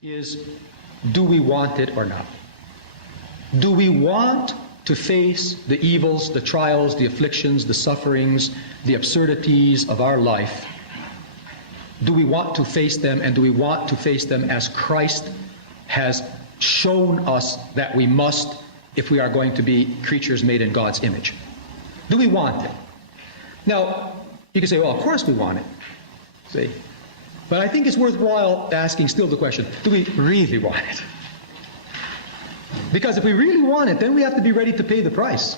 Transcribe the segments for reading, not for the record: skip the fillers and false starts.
is, do we want it or not? Do we want to face the evils, the trials, the afflictions, the sufferings, the absurdities of our life? Do we want to face them, and do we want to face them as Christ has shown us that we must if we are going to be creatures made in God's image? Do we want it? Now, you can say, well, of course we want it. See? But I think it's worthwhile asking still the question, do we really want it? Because if we really want it, then we have to be ready to pay the price.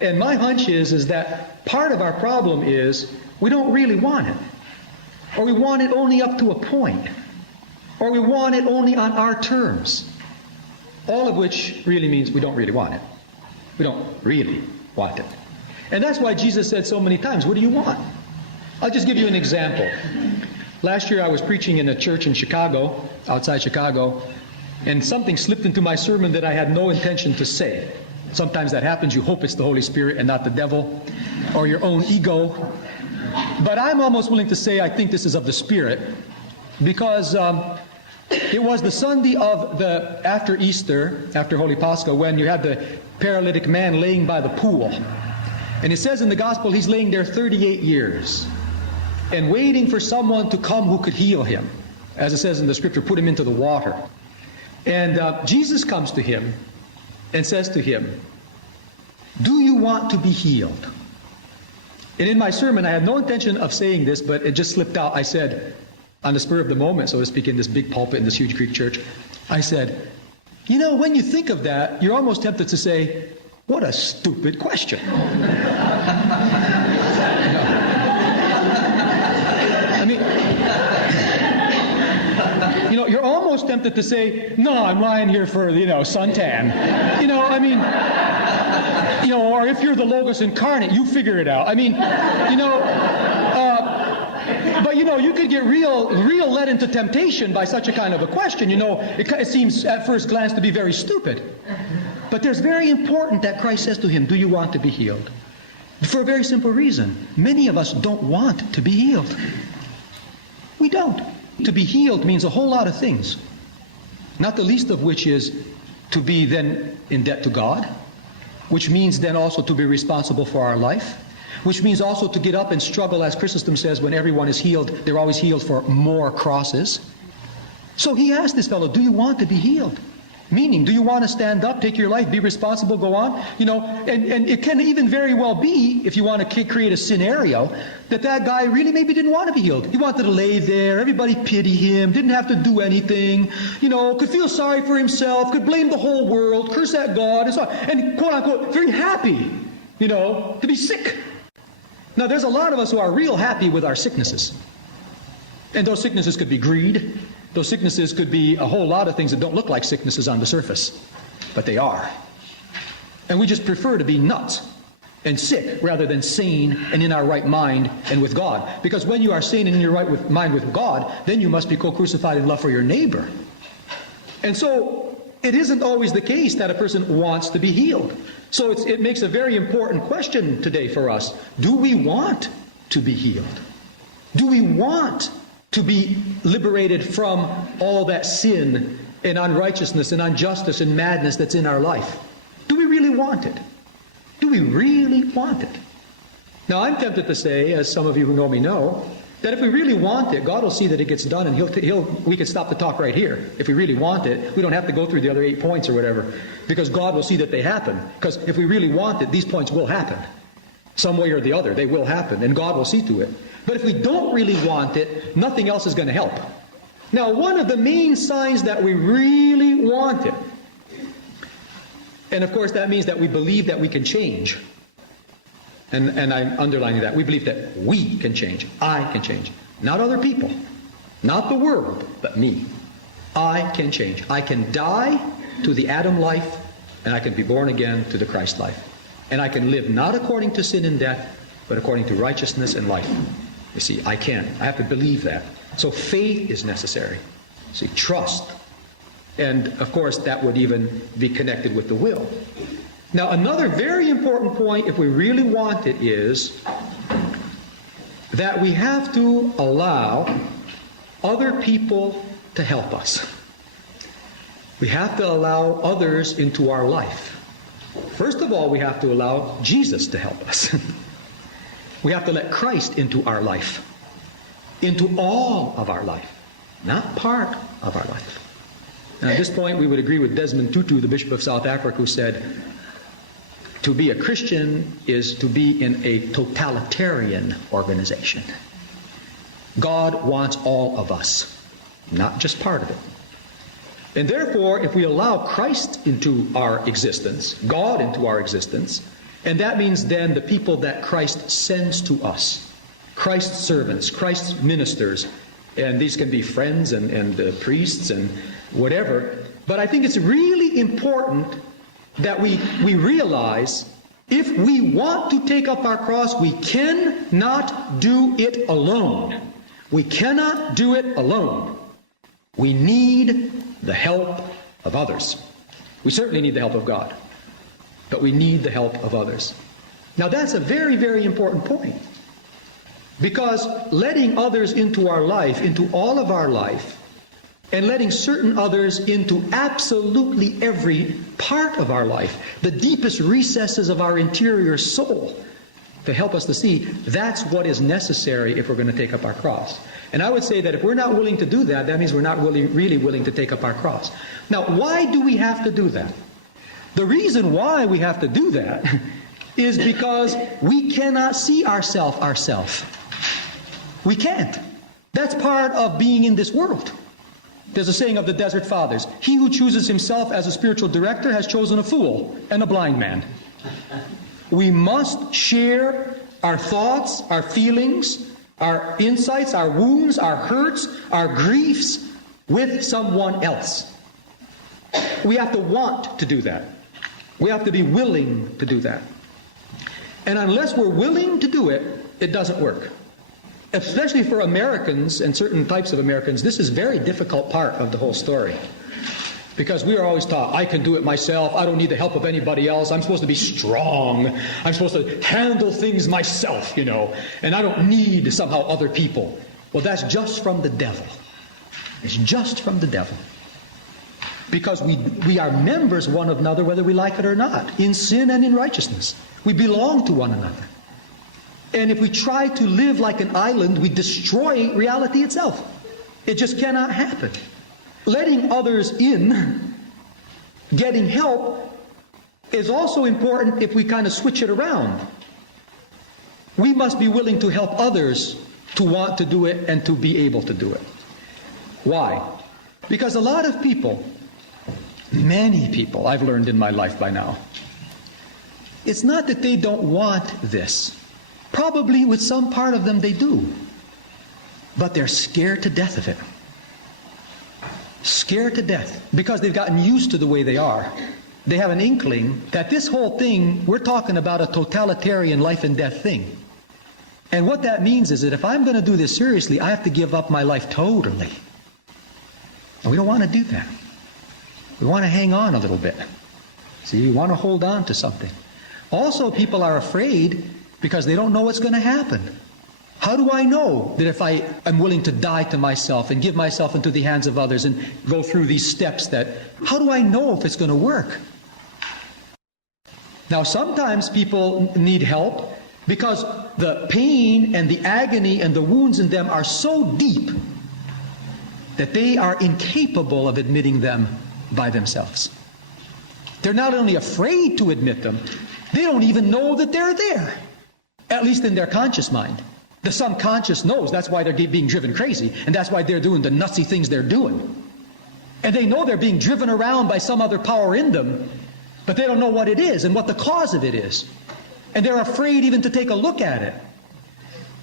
And my hunch is that part of our problem is we don't really want it. Or we want it only up to a point. Or we want it only on our terms. All of which really means we don't really want it. We don't really want it. And that's why Jesus said so many times, what do you want? I'll just give you an example. Last year I was preaching in a church in Chicago, outside Chicago, and something slipped into my sermon that I had no intention to say. Sometimes that happens. You hope it's the Holy Spirit and not the devil or your own ego. But I'm almost willing to say I think this is of the Spirit, because it was the Sunday of the after Easter, after Holy Pascha, when you had the paralytic man laying by the pool. And it says in the Gospel he's laying there 38 years and waiting for someone to come who could heal him. As it says in the Scripture, put him into the water. And Jesus comes to him and says to him, do you want to be healed? And in my sermon, I had no intention of saying this, but it just slipped out. I said, on the spur of the moment, so to speak, in this big pulpit in this huge Greek church, I said, you know, when you think of that, you're almost tempted to say, what a stupid question. You're almost tempted to say, no, I'm lying here for, suntan. Or if you're the Logos incarnate, you figure it out. But you could get real led into temptation by such a kind of a question. It seems at first glance to be very stupid. But there's very important that Christ says to him, do you want to be healed? For a very simple reason. Many of us don't want to be healed. We don't. To be healed means a whole lot of things. Not the least of which is to be then in debt to God, which means then also to be responsible for our life, which means also to get up and struggle, as Chrysostom says, when everyone is healed, they're always healed for more crosses. So he asked this fellow, do you want to be healed? Meaning, do you want to stand up, take your life, be responsible, go on? And it can even very well be, if you want to create a scenario, that guy really maybe didn't want to be healed. He wanted to lay there, everybody pity him, didn't have to do anything, could feel sorry for himself, could blame the whole world, curse at God, and so on. And quote unquote, very happy, to be sick. Now there's a lot of us who are real happy with our sicknesses. And those sicknesses could be greed. Those sicknesses could be a whole lot of things that don't look like sicknesses on the surface, but they are. And we just prefer to be nuts and sick rather than sane and in our right mind and with God. Because when you are sane and in your right mind with God, then you must be co-crucified in love for your neighbor. And so it isn't always the case that a person wants to be healed. So it makes a very important question today for us. Do we want to be healed? Do we want to be liberated from all that sin and unrighteousness and injustice and madness that's in our life? Do we really want it? Do we really want it? Now, I'm tempted to say, as some of you who know me know, that if we really want it, God will see that it gets done, and we can stop the talk right here. If we really want it, we don't have to go through the other 8 points or whatever, because God will see that they happen. Because if we really want it, these points will happen. Some way or the other, they will happen, and God will see to it. But if we don't really want it, nothing else is going to help. Now, one of the main signs that we really want it, and of course that means that we believe that we can change. And I'm underlining that. We believe that we can change. I can change. Not other people. Not the world, but me. I can change. I can die to the Adam life, and I can be born again to the Christ life. And I can live not according to sin and death, but according to righteousness and life. You see, I can. I have to believe that. So faith is necessary. See, trust. And, of course, that would even be connected with the will. Now, another very important point, if we really want it, is that we have to allow other people to help us. We have to allow others into our life. First of all, we have to allow Jesus to help us. We have to let Christ into our life, into all of our life, not part of our life. And at this point, we would agree with Desmond Tutu, the Bishop of South Africa, who said, to be a Christian is to be in a totalitarian organization. God wants all of us, not just part of it. And therefore, if we allow Christ into our existence, God into our existence, and that means then the people that Christ sends to us, Christ's servants, Christ's ministers, and these can be friends and priests and whatever, but I think it's really important that we realize if we want to take up our cross, we cannot do it alone. We cannot do it alone. We need the help of others. We certainly need the help of God, but we need the help of others. Now that's a very, very important point, because letting others into our life, into all of our life, and letting certain others into absolutely every part of our life, the deepest recesses of our interior soul, to help us to see that's what is necessary if we're going to take up our cross. And I would say that if we're not willing to do that, that means we're not really willing to take up our cross. Now, why do we have to do that? The reason why we have to do that is because we cannot see ourselves. We can't. That's part of being in this world. There's a saying of the Desert Fathers, he who chooses himself as a spiritual director has chosen a fool and a blind man. We must share our thoughts, our feelings, our insights, our wounds, our hurts, our griefs with someone else. We have to want to do that. We have to be willing to do that. And unless we're willing to do it, it doesn't work. Especially for Americans and certain types of Americans, this is a very difficult part of the whole story. Because we are always taught, I can do it myself, I don't need the help of anybody else, I'm supposed to be strong, I'm supposed to handle things myself, and I don't need somehow other people. Well, that's just from the devil. It's just from the devil. Because we are members one of another, whether we like it or not, in sin and in righteousness. We belong to one another. And if we try to live like an island, we destroy reality itself. It just cannot happen. Letting others in, getting help, is also important if we kind of switch it around. We must be willing to help others to want to do it and to be able to do it. Why? Because a lot of people, many people I've learned in my life by now, it's not that they don't want this. Probably with some part of them they do. But they're scared to death of it. Scared to death. Because they've gotten used to the way they are. They have an inkling that this whole thing, we're talking about a totalitarian life and death thing. And what that means is that if I'm going to do this seriously, I have to give up my life totally. And we don't want to do that. We want to hang on a little bit. See, we want to hold on to something. Also, people are afraid because they don't know what's going to happen. How do I know that if I am willing to die to myself and give myself into the hands of others and go through these steps how do I know if it's going to work? Now, sometimes people need help because the pain and the agony and the wounds in them are so deep that they are incapable of admitting them by themselves. They're not only afraid to admit them, they don't even know that they're there. At least in their conscious mind. The subconscious knows that's why they're being driven crazy, and that's why they're doing the nutsy things they're doing. And they know they're being driven around by some other power in them, but they don't know what it is and what the cause of it is. And they're afraid even to take a look at it.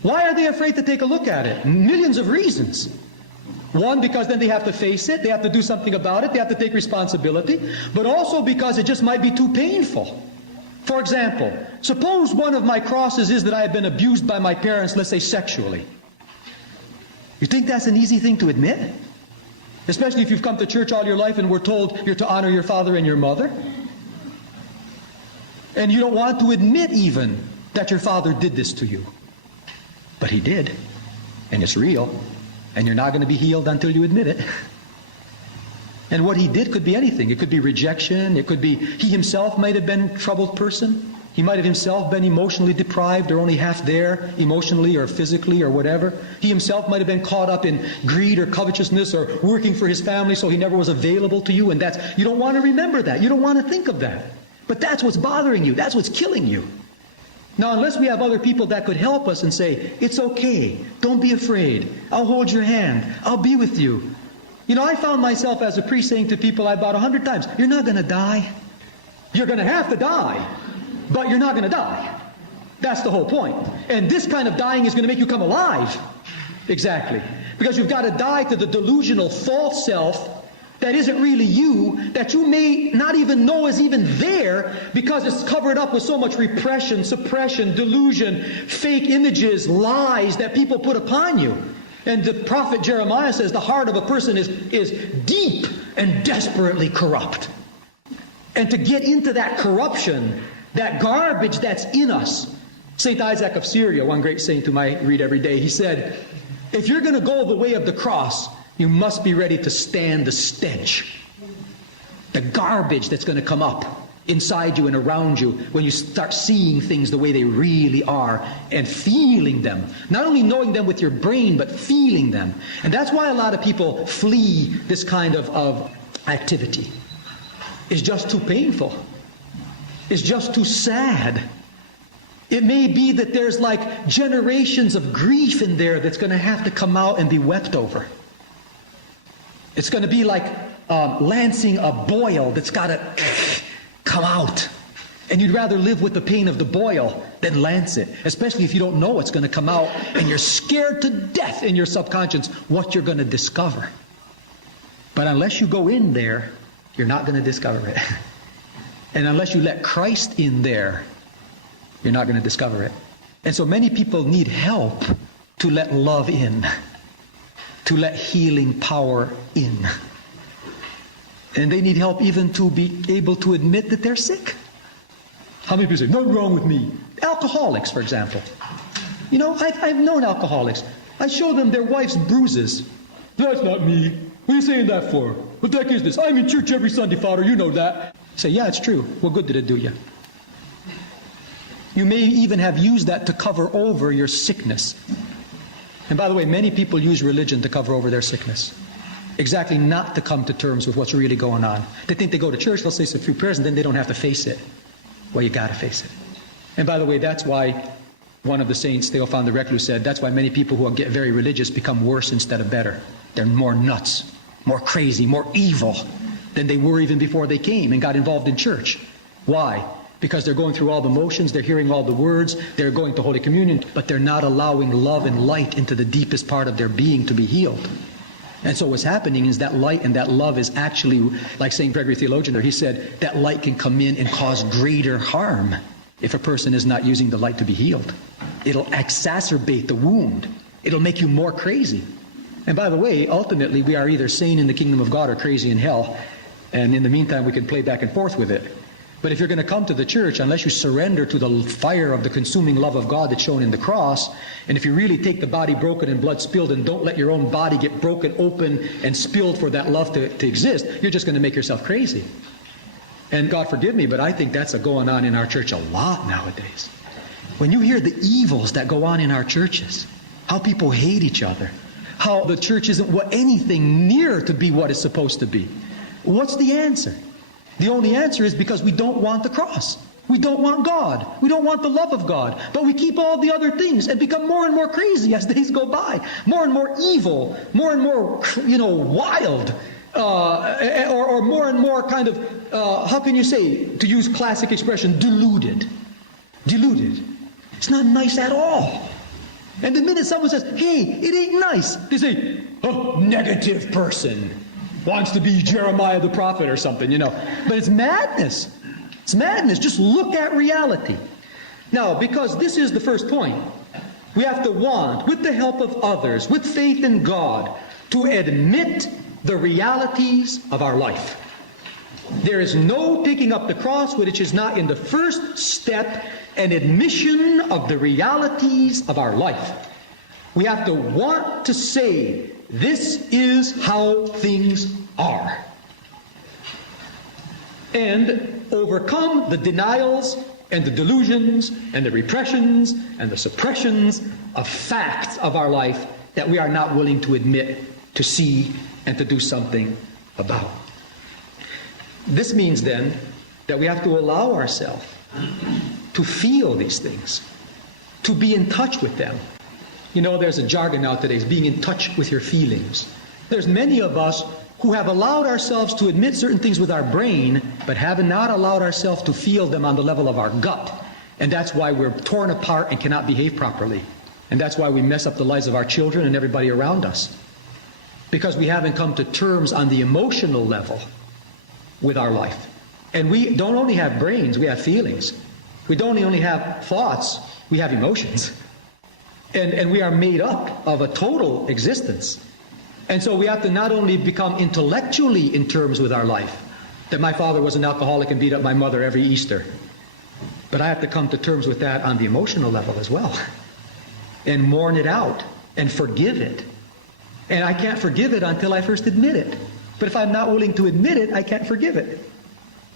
Why are they afraid to take a look at it? Millions of reasons. One, because then they have to face it, they have to do something about it, they have to take responsibility, but also because it just might be too painful. For example, suppose one of my crosses is that I have been abused by my parents, let's say sexually. You think that's an easy thing to admit? Especially if you've come to church all your life and we're told you're to honor your father and your mother. And you don't want to admit even that your father did this to you. But he did. And it's real. And you're not going to be healed until you admit it. And what he did could be anything. It could be rejection. It could be he himself might have been a troubled person. He might have himself been emotionally deprived or only half there emotionally or physically or whatever. He himself might have been caught up in greed or covetousness or working for his family so he never was available to you. And you don't want to remember that. You don't want to think of that. But that's what's bothering you. That's what's killing you. Now, unless we have other people that could help us and say, it's okay. Don't be afraid. I'll hold your hand. I'll be with you. You know, I found myself as a priest saying to people about 100 times, you're not going to die. You're going to have to die, but you're not going to die. That's the whole point. And this kind of dying is going to make you come alive. Exactly. Because you've got to die to the delusional false self that isn't really you, that you may not even know is even there because it's covered up with so much repression, suppression, delusion, fake images, lies that people put upon you. And the prophet Jeremiah says the heart of a person is deep and desperately corrupt. And to get into that corruption, that garbage that's in us, St. Isaac of Syria, one great saint whom I read every day, he said, if you're going to go the way of the cross, you must be ready to stand the stench, the garbage that's going to come up inside you and around you when you start seeing things the way they really are and feeling them. Not only knowing them with your brain, but feeling them. And that's why a lot of people flee this kind of activity. It's just too painful. It's just too sad. It may be that there's like generations of grief in there that's going to have to come out and be wept over. It's going to be like lancing a boil that's got to come out. And you'd rather live with the pain of the boil than lance it, especially if you don't know what's going to come out and you're scared to death in your subconscious what you're going to discover. But unless you go in there, you're not going to discover it. And unless you let Christ in there, you're not going to discover it. And so many people need help to let love in, to let healing power in. And they need help even to be able to admit that they're sick. How many people say, nothing wrong with me? Alcoholics, for example. You know, I've known alcoholics. I show them their wife's bruises. That's not me. What are you saying that for? What the heck is this? I'm in church every Sunday, Father. You know that. I say, yeah, it's true. What good did it do you? You may even have used that to cover over your sickness. And by the way, many people use religion to cover over their sickness. Exactly not to come to terms with what's really going on. They think they go to church, they'll say some few prayers, and then they don't have to face it. Well, you got to face it. And by the way, that's why one of the saints, Theophan the Recluse, said, that's why many people who get very religious become worse instead of better. They're more nuts, more crazy, more evil than they were even before they came and got involved in church. Why? Because they're going through all the motions, they're hearing all the words, they're going to Holy Communion, but they're not allowing love and light into the deepest part of their being to be healed. And so what's happening is that light and that love is actually, like St. Gregory Theologian, he said, that light can come in and cause greater harm if a person is not using the light to be healed. It'll exacerbate the wound. It'll make you more crazy. And by the way, ultimately, we are either sane in the kingdom of God or crazy in hell. And in the meantime, we can play back and forth with it. But if you're going to come to the church, unless you surrender to the fire of the consuming love of God that's shown in the cross, and if you really take the body broken and blood spilled and don't let your own body get broken open and spilled for that love to exist, you're just going to make yourself crazy. And God forgive me, but I think that's going on in our church a lot nowadays. When you hear the evils that go on in our churches, how people hate each other, how the church isn't anything near to be what it's supposed to be, what's the answer? The only answer is because we don't want the cross. We don't want God. We don't want the love of God. But we keep all the other things and become more and more crazy as days go by. More and more evil. More and more, wild. Or more and more kind of, how can you say, to use classic expression, deluded. Deluded. It's not nice at all. And the minute someone says, hey, it ain't nice, they say, oh, negative person. Wants to be Jeremiah the prophet or something, But it's madness. It's madness. Just look at reality. Now, because this is the first point, we have to want, with the help of others, with faith in God, to admit the realities of our life. There is no taking up the cross which is not in the first step an admission of the realities of our life. We have to want to say, this is how things are. and overcome the denials and the delusions and the repressions and the suppressions of facts of our life that we are not willing to admit, to see, and to do something about. This means then that we have to allow ourselves to feel these things, to be in touch with them. You know, there's a jargon now today, is being in touch with your feelings. There's many of us who have allowed ourselves to admit certain things with our brain, but have not allowed ourselves to feel them on the level of our gut. And that's why we're torn apart and cannot behave properly. And that's why we mess up the lives of our children and everybody around us. Because we haven't come to terms on the emotional level with our life. And we don't only have brains, we have feelings. We don't only have thoughts, we have emotions. And we are made up of a total existence. And so we have to not only become intellectually in terms with our life, that my father was an alcoholic and beat up my mother every Easter, but I have to come to terms with that on the emotional level as well, and mourn it out and forgive it. And I can't forgive it until I first admit it. But if I'm not willing to admit it, I can't forgive it.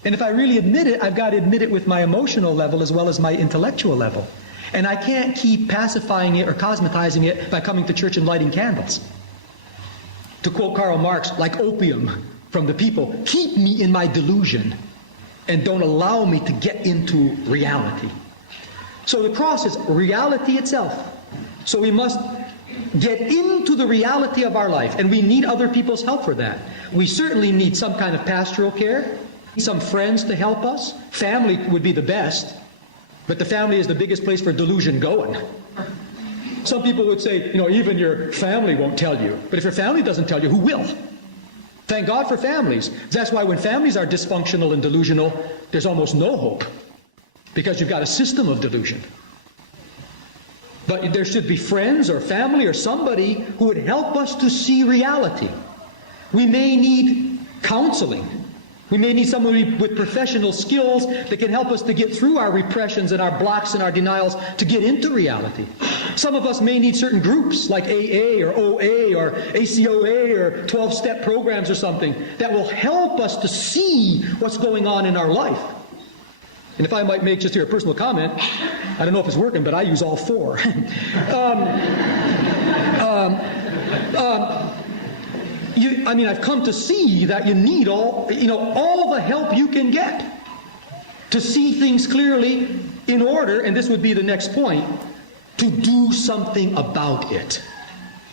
And if I really admit it, I've got to admit it with my emotional level as well as my intellectual level. And I can't keep pacifying it or cosmetizing it by coming to church and lighting candles. To quote Karl Marx, like opium from the people, keep me in my delusion and don't allow me to get into reality. So the cross is reality itself. So we must get into the reality of our life, and we need other people's help for that. We certainly need some kind of pastoral care, some friends to help us. Family would be the best, but the family is the biggest place for delusion going. Some people would say, even your family won't tell you. But if your family doesn't tell you, who will? Thank God for families. That's why when families are dysfunctional and delusional, there's almost no hope, because you've got a system of delusion. But there should be friends or family or somebody who would help us to see reality. We may need counseling. We may need somebody with professional skills that can help us to get through our repressions and our blocks and our denials to get into reality. Some of us may need certain groups like AA or OA or ACOA or 12-step programs or something that will help us to see what's going on in our life. And if I might make just here a personal comment, I don't know if it's working, but I use all four. I've come to see that you need all the help you can get to see things clearly in order, and this would be the next point, to do something about it.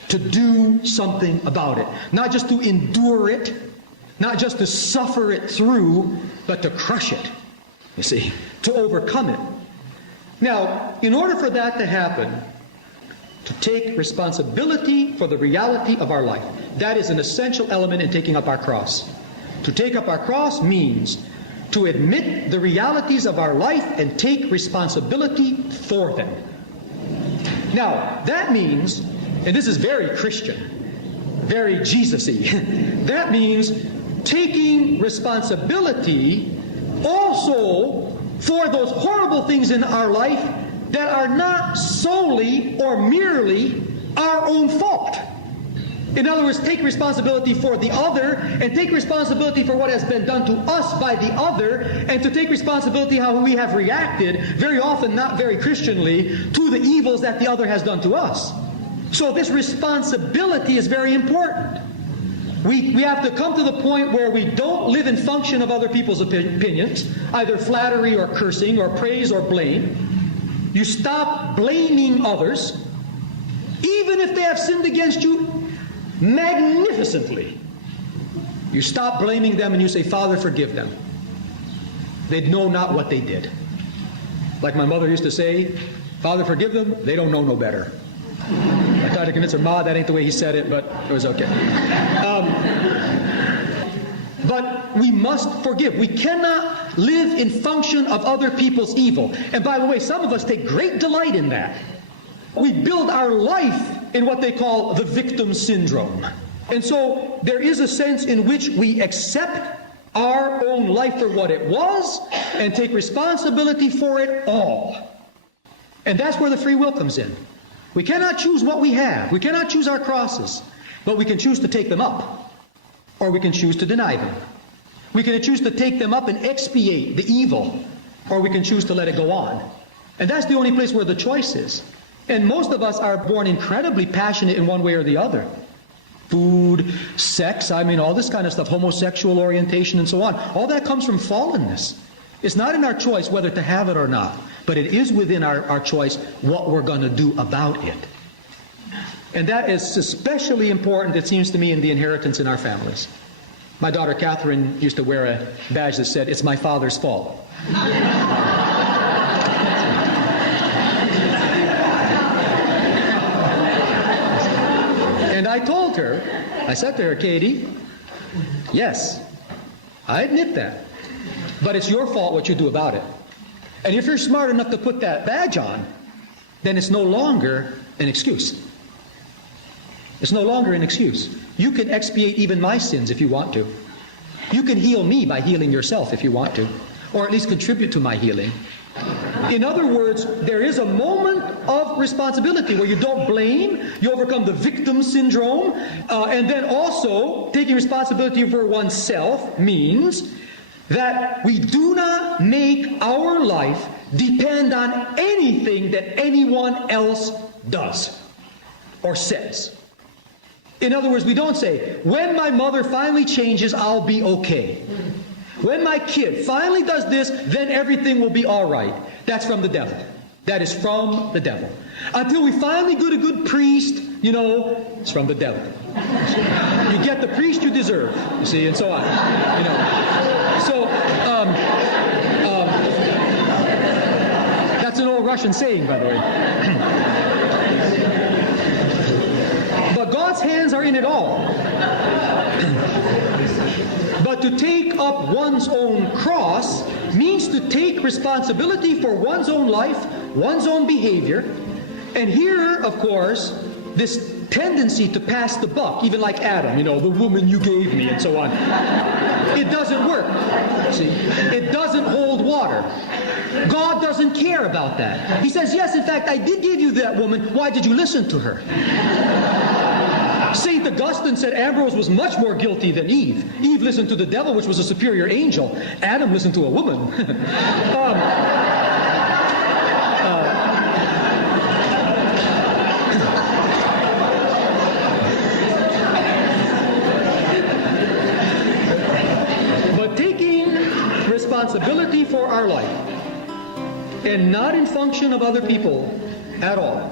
To do something about it. Not just to endure it, not just to suffer it through, but to crush it, you see, to overcome it. Now, in order for that to happen, to take responsibility for the reality of our life, that is an essential element in taking up our cross. To take up our cross means to admit the realities of our life and take responsibility for them. Now, that means, and this is very Christian, very Jesus-y, that means taking responsibility also for those horrible things in our life that are not solely or merely our own fault. In other words, take responsibility for the other, and take responsibility for what has been done to us by the other, and to take responsibility how we have reacted, very often not very Christianly, to the evils that the other has done to us. So this responsibility is very important. We have to come to the point where we don't live in function of other people's opinions, either flattery or cursing or praise or blame. You stop blaming others, even if they have sinned against you magnificently. You stop blaming them and you say, Father, forgive them. They know not what they did. Like my mother used to say, Father, forgive them, they don't know no better. I tried to convince her, Ma, that ain't the way he said it, but it was okay. But we must forgive. We cannot live in function of other people's evil. And by the way, some of us take great delight in that. We build our life in what they call the victim syndrome. And so there is a sense in which we accept our own life for what it was and take responsibility for it all. And that's where the free will comes in. We cannot choose what we have. We cannot choose our crosses. But we can choose to take them up. Or we can choose to deny them. We can choose to take them up and expiate the evil, or we can choose to let it go on. And that's the only place where the choice is. And most of us are born incredibly passionate in one way or the other. Food, sex, all this kind of stuff, homosexual orientation and so on. All that comes from fallenness. It's not in our choice whether to have it or not, but it is within our choice what we're going to do about it. And that is especially important, it seems to me, in the inheritance in our families. My daughter Catherine used to wear a badge that said, "It's my father's fault." And I told her, I said to her, "Katie, yes, I admit that. But it's your fault what you do about it. And if you're smart enough to put that badge on, then it's no longer an excuse. It's no longer an excuse. You can expiate even my sins if you want to. You can heal me by healing yourself if you want to, or at least contribute to my healing." In other words, there is a moment of responsibility where you don't blame, you overcome the victim syndrome, and then also taking responsibility for oneself means that we do not make our life depend on anything that anyone else does or says. In other words, we don't say, "When my mother finally changes, I'll be okay. When my kid finally does this, then everything will be all right." That's from the devil. That is from the devil. Until we finally get a good priest, it's from the devil. You get the priest you deserve, you see, and so on. So, that's an old Russian saying, by the way. But God's hands are in it all. But to take up one's own cross means to take responsibility for one's own life, one's own behavior. And here, of course, this tendency to pass the buck, even like Adam, the woman you gave me, and so on. It doesn't work. See, it doesn't hold water. God doesn't care about that. He says, "Yes, in fact, I did give you that woman. Why did you listen to her?" St. Augustine said Ambrose was much more guilty than Eve. Eve listened to the devil, which was a superior angel. Adam listened to a woman. But taking responsibility for our life and not in function of other people at all.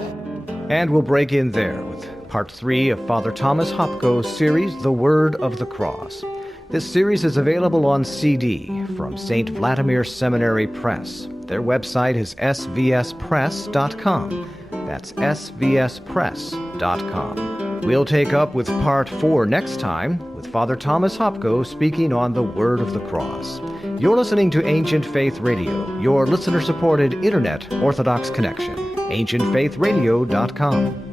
And we'll break in there with Part 3 of Father Thomas Hopko's series, The Word of the Cross. This series is available on CD from St. Vladimir Seminary Press. Their website is svspress.com. That's svspress.com. We'll take up with Part 4 next time with Father Thomas Hopko speaking on the Word of the Cross. You're listening to Ancient Faith Radio, your listener-supported Internet Orthodox connection. AncientFaithRadio.com.